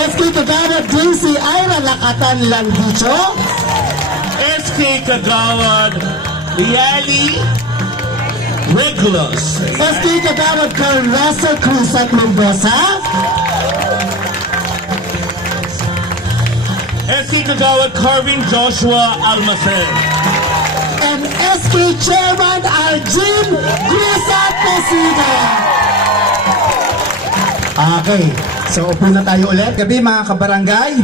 SK Kagawad DC Ira Lakatan Langhicho. SK Kagawad Liali Regulus. SK Kagawad Carl Russell Cruz at Mendoza. SK Kagawad Carvin Joshua Almacen. And SK Chairman Arjun Cruz at Pesina. Okay, so upo na tayo ulit. Gabi mga kabarangay.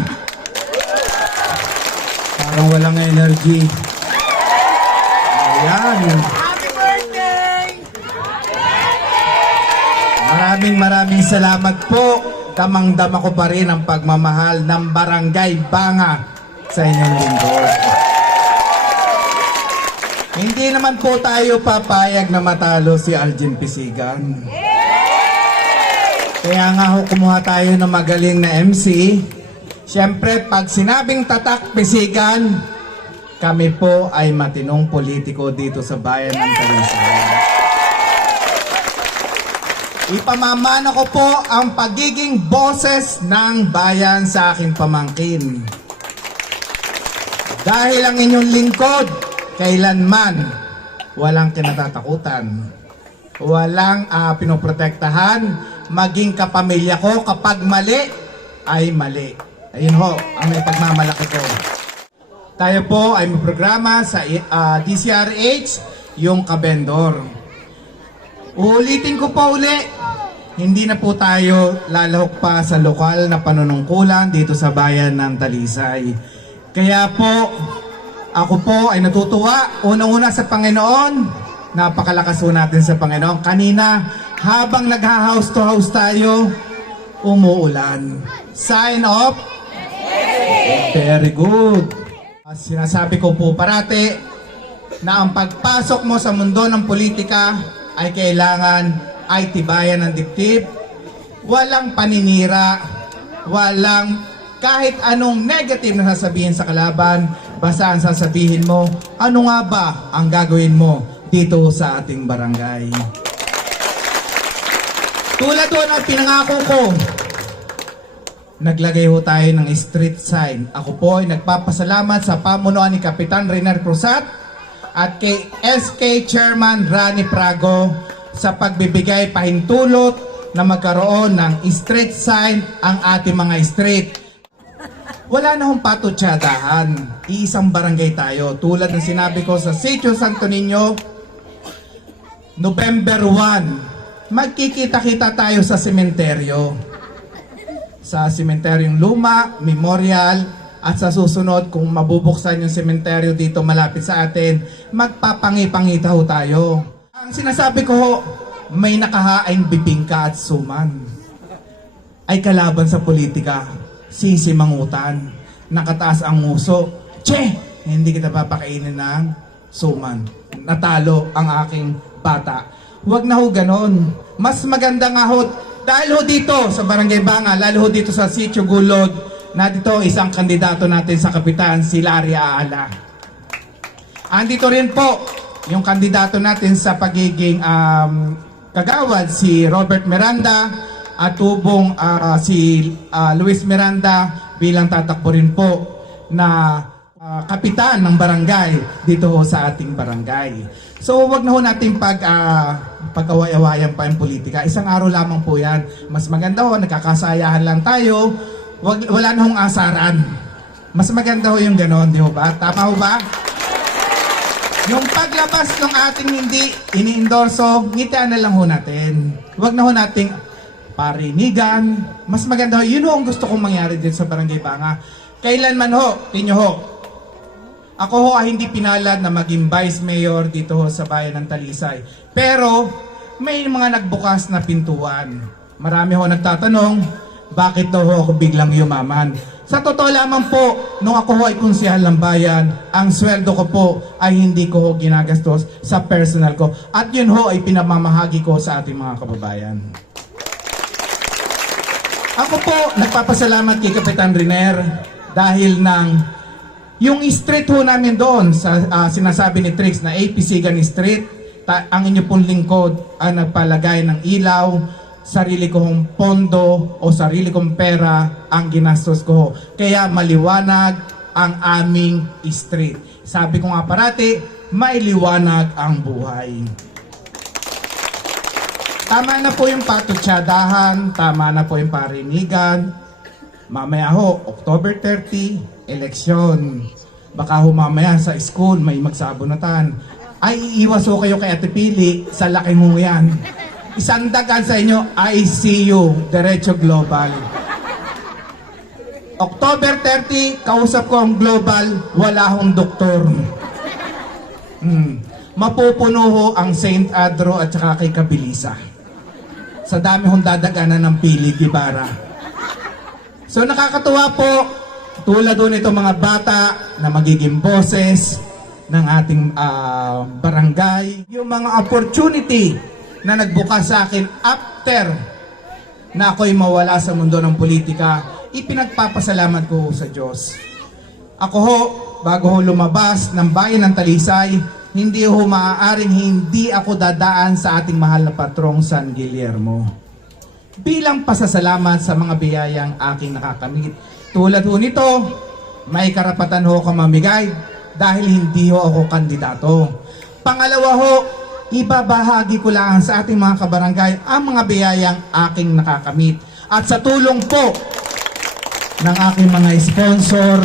Parang walang energy. Ayan. Happy birthday! Maraming salamat po. Damang-dama ko pa rin ang pagmamahal ng Barangay Banga sa inyong lingkod. Hindi naman po tayo papayag na matalo si Arjen Pisigan. Kaya nga ho, kumuha tayo ng magaling na MC. Siyempre, pag sinabing tatak Pisigan, kami po ay matinong politiko dito sa bayan ng Talisay. Ipamamana ko po ang pagiging boses ng bayan sa aking pamangkin. Dahil ang inyong lingkod, kailanman walang kinatatakutan. Walang pinoprotektahan, maging kapamilya ko kapag mali ay mali. Ayun ho, ang may pagmamalaki ko. Tayo po ay may programa sa DCRH, yung Kabendor. Uulitin ko po uli, hindi na po tayo lalahok pa sa lokal na panunungkulan dito sa bayan ng Talisay. Kaya po, ako po ay natutuwa, unang-una sa Panginoon, napakalakas po natin sa Panginoon. Kanina, habang nagha-house to house tayo, umuulan. Sign of? Very good. Sinasabi ko po parati na ang pagpasok mo sa mundo ng politika ay kailangan ay tibayan ng dibdib, walang paninira, walang kahit anong negative na sasabihin sa kalaban, basta ang sasabihin mo, ano nga ba ang gagawin mo dito sa ating barangay. Tulad doon ang pinangako ko, naglagay ho tayo ng street sign. Ako po ay nagpapasalamat sa pamunuan ni Kapitan Reiner Cruzat at kay SK Chairman Rani Prago sa pagbibigay pahintulot na magkaroon ng street sign ang ating mga street. Wala na hong patutsadahan. Iisang barangay tayo. Tulad ng sinabi ko sa Sitio Santo Niño, November 1, magkikita-kita tayo sa sementeryo. Sa sementeryong Luma, Memorial, at sa susunod, kung mabubuksan yung sementeryo dito malapit sa atin, magpapangipangita ho tayo. Ang sinasabi ko ho, may nakahaing bibingka at suman. Ay kalaban sa politika, sisimangutan, nakataas ang nguso. Che! Hindi kita papakainin ng suman. Natalo ang aking bata. Huwag na ho ganon. Mas maganda nga ho, dahil ho dito sa Barangay Banga, lalo ho dito sa Sitio Gulod, na dito isang kandidato natin sa kapitan, si Larry Aala. Andito rin po yung kandidato natin sa pagiging kagawad, si Robert Miranda, at tubong si Luis Miranda bilang tatakbo rin po na kapitan ng barangay dito ho sa ating barangay. So wag na ho natin pag-away-awayan pa yung politika. Isang araw lamang po yan. Mas maganda ho, nagkakasayahan lang tayo. Wala na hong asaran. Mas maganda ho yung ganon, di ho ba? Tama ho ba? Yung paglabas ng ating hindi ini-endorso, ngitian na lang ho natin. Huwag na ho nating parinigan. Mas maganda ho, yun ho ang gusto kong mangyari dito sa Barangay Banga. Kailanman ho, tinyo ho, ako ho ay hindi pinalad na maging vice mayor dito ho sa bayan ng Talisay. Pero may mga nagbukas na pintuan. Marami ho nagtatanong, bakit daw ho ako biglang yumaman? Sa totoo lamang po, nung ako ho ay konsehal ng bayan, ang sweldo ko po ay hindi ko ho ginagastos sa personal ko. At yun ho ay pinamamahagi ko sa ating mga kababayan. Ako po, nagpapasalamat kay Kapitan Riner dahil yung street ho namin doon sa sinasabi ni Trix na AP Sigan Street, ang inyo pong lingkod ang nagpalagay ng ilaw sarili kong pondo o sarili kong pera ang ginastos ko. Kaya maliwanag ang aming street. Sabi ko nga parati, may liwanag ang buhay. Tama na po yung patutsadahan, tama na po yung parinigan. Mamaya ho, October 30, eleksyon. Baka ho mamaya sa school may magsabunatan. Ay, iiwas ho kayo kay Ate Pili sa laking ho yan. Isang dagan sa inyo, I see you, Diretso Global. October 30, kausap ko ang Global, wala hong doktor. Mapupuno ho ang St. Andrew at saka kay Kabilisa. Sa dami hong dadaganan ng Pili, Gibara. So nakakatuwa po, tulad doon itong mga bata na magiging boses ng ating barangay. Yung mga opportunity na nagbukas sa akin after na ako'y mawala sa mundo ng politika, ipinagpapasalamat ko sa Diyos. Ako ho, bago ho lumabas ng bayan ng Talisay, hindi ho maaaring hindi ako dadaan sa ating mahal na patrong San Guillermo. Bilang pasasalamat sa mga biyayang aking nakakamit. Tulad ho nito, may karapatan ho ako mamigay dahil hindi ho ako kandidato. Pangalawa ho, ibabahagi ko lang sa ating mga kabarangay ang mga biyayang aking nakakamit. At sa tulong po ng aking mga sponsor,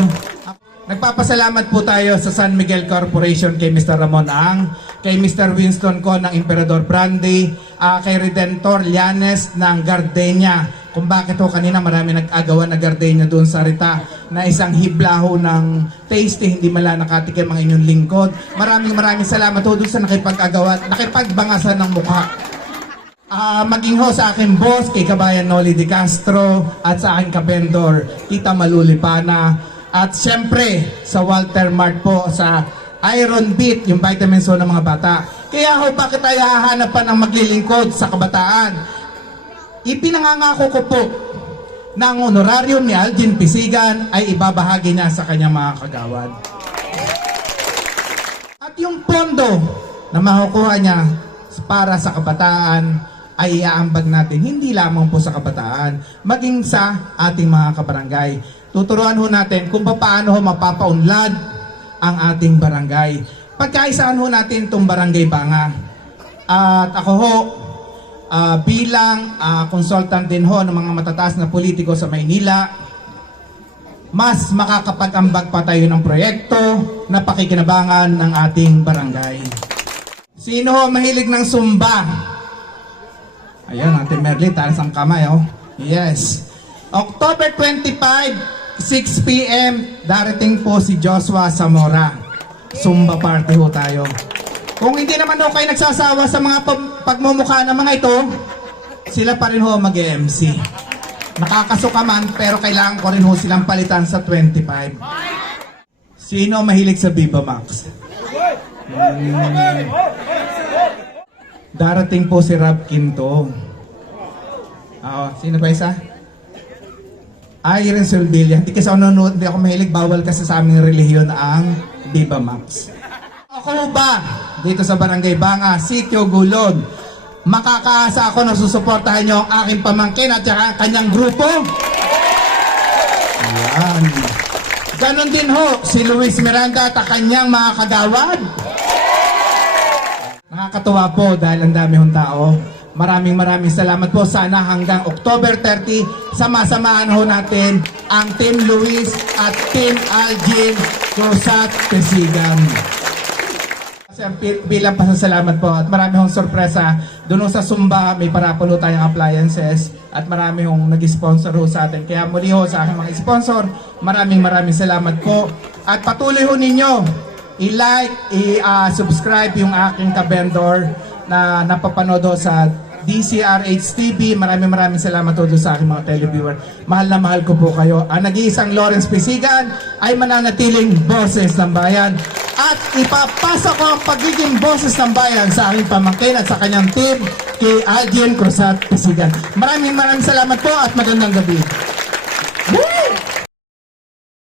nagpapasalamat po tayo sa San Miguel Corporation kay Mr. Ramon Ang, kay Mr. Winston Ko ng Emperador Brandy, kay Redentor Llanes ng Gardenia. Kung bakit ho kanina marami nag-agawan na Gardenia doon sa Rita na isang hiblaho ng tasty, hindi mala nakatikim ang inyong lingkod. Maraming salamat ho doon sa nakipag-agawan, nakipagbangasan ng mukha. Maging ho sa aking boss, kay Kabayan Noli De Castro, at sa aking kabendor, Tita Malulipana. At syempre, sa Walter Mart po, sa Iron Beat, yung vitamins ho ng mga bata. Kaya ho, bakit tayo hahanap pa ng maglilingkod sa kabataan? Ipinangangako ko po na ang honorarium ni Algin Pisigan ay ibabahagi niya sa kanyang mga kagawad. At yung pondo na makukuha niya para sa kabataan ay iaambag natin hindi lamang po sa kabataan, maging sa ating mga kabarangay. Tuturuan ho natin kung paano ho mapapaunlad ang ating barangay. Pagkaisaan ho natin itong Barangay Banga. At ako ho, bilang consultant din ho ng mga matataas na politiko sa Maynila, mas makakapag-ambag pa tayo ng proyekto na pakikinabangan ng ating barangay. Sino ho mahilig ng Zumba? Ayun, Ate Merly, taas ang kamay, oh. Yes. October 25, 6 p.m., darating po si Joshua Zamora. Zumba party ho tayo. Kung hindi naman ho kayo nagsasawa sa mga pagmumukha ng mga ito, sila pa rin ho mag-MC. Nakakasuka man, pero kailangan ko rin ho silang palitan sa 25. Sino mahilig sa Viva Max? Darating po si Rob Quinto. Sino ba isa? Irene Silvilla. Hindi kasi ako nanonood, hindi ako mahilig, bawal kasi sa aming relihiyon ang Viva Max. Ako ba, dito sa Barangay Banga, Sitio Gulod, makakaasa ako na susuportahan nyo ang aking pamangkin at saka kanyang grupo? Ayan. Ganon din ho, si Luis Miranda at kanyang mga kagawad. Nakakatuwa po dahil ang dami hong tao. Maraming salamat po. Sana hanggang October 30, sama-samahan ho natin ang Team Luis at Team Algin Cruzat Pesigan. Kasi bilang pasasalamat po at marami hong sorpresa. Doon sa Zumba, may parapulo tayong appliances at marami hong nag-sponsor ho sa atin. Kaya muli ho sa aking mga sponsor, maraming salamat po. At patuloy ho ninyo i-like, i-subscribe yung aking kabendor na napapanood ho sa DCRH TV. Maraming salamat po sa aking mga televiewer. Mahal na mahal ko po kayo. Ang nag-iisang Lawrence Pisigan ay mananatiling boses ng bayan. At ipapasa ko ang pagiging boses ng bayan sa aking pamangkin at sa kanyang team kay Algin Cruzat Pisigan. Maraming salamat po at magandang gabi.